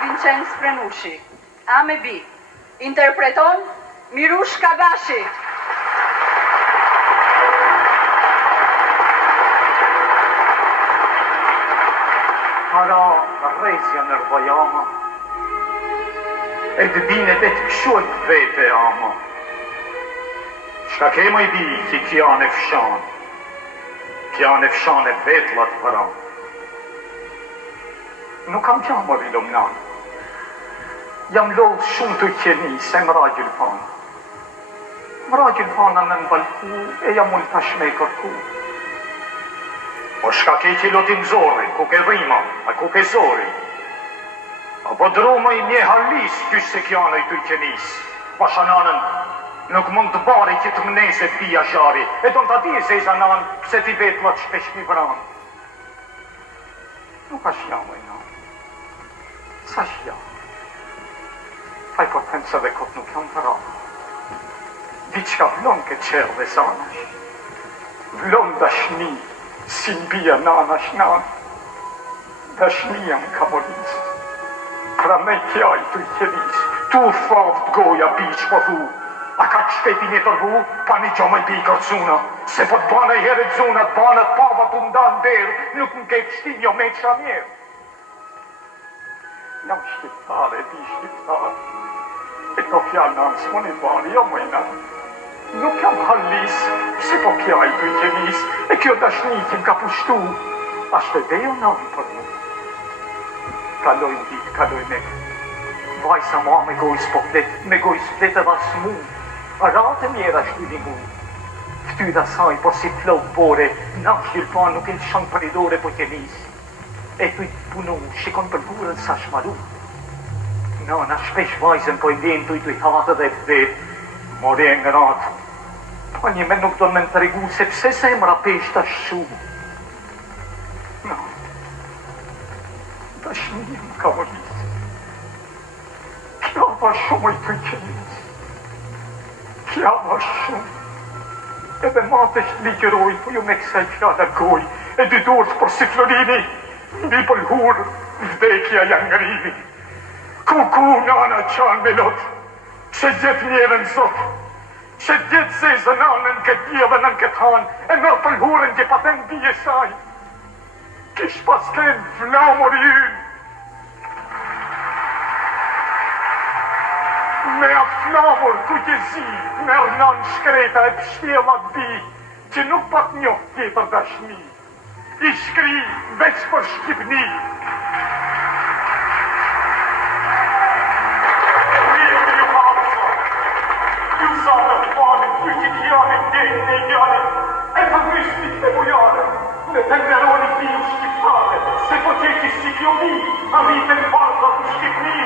Vincenz Prenushi. A me B. Interpreton Mirush Kagashi. Ara rrezja nërvajama, e të binet e të këshuat vete ama. Shka kema I bi ki kjane fshan e vetlat para. Nuk kam qamër I lomnan, jam lodh shumë të qeni se më ragjil fana. Më ragjil fana në balku e jam ullë tash me kërku. O shka ke që lotim zori, ku ke dhima, a ku ke zori. Apo drumë I mje halis, kysh se kjane I të qenis. Pashananën, nuk mund të bari që të mnese pia shari, e do në të di se I zanan, pse ti vetlat shpesh mi vranë. Nuk ashtë jam e nanë. Sa shja? Faj po të pensë dhe kot nuk jam të ranë. Diqka vlon ke qërë dhe zanash. Vlon dashni, si mbija nanash nanë. Dashni jam kamolis. Pra me kjaj të I kjelis. Tu thavt goja biq po thu. A ka të shtetin e tërvu, pa një gjo me bi kërcuna. Se po të bane I heret zunat, banët pava të ndanë derë, nuk në ke pështin jo me qa mjerë. Jam shqiptare, e bi shqiptare. E to fjallë në nësë më bani, jo më I nanë. Nuk jam hallis, si po kjaj të I kjelis, e kjo dashni që m'ka pushtu. Ashtë e bejo nanë për mu. Kalojnë ditë, kalojnë e. Vajsa ma me gojës po flet, me gojës flet edhe asë mu. A ratë mjera shtili mu. Ftyda saj, por si flok bore, na shqilpan nuk e në shanë përidore po kjelis. E tu I punu, shikon për burën sa shmaru. Na shpesh vajzën po I vjen tu I hatë dhe vetë. More e në ratë. Pa një me nuk do në me në të regu, se pse se emra peshta shumë. Na, dashni jam kamolis. Kja va shumë I të qenis. Kja va shumë. Edhe matës ligjëroj, po ju me kësaj fjalla goj, e dy dorës për si florini, mi për hurë, vdekja janë ngrini. Kuku nana qanë me lotë, që gjithë njerën zotë, që gjithë se zënanën këtë djeve në këtë hanë, e në për hurën që patën bije saj. Kish pas kënë flamur I ynë. Me atë flamur ku që zi, me rënan shkreta e pështjeva të bi, që nuk pat njohë tjetër dashni. I shkri veç për Shqipni. Ju hapësa, ju sa të fanit, ju që kjanit dejnë në kjanit, e të mështit e bujare, me të nëroni biju shqiptare, se po qeqis si kjo bi, a vitën barza të Shqipni.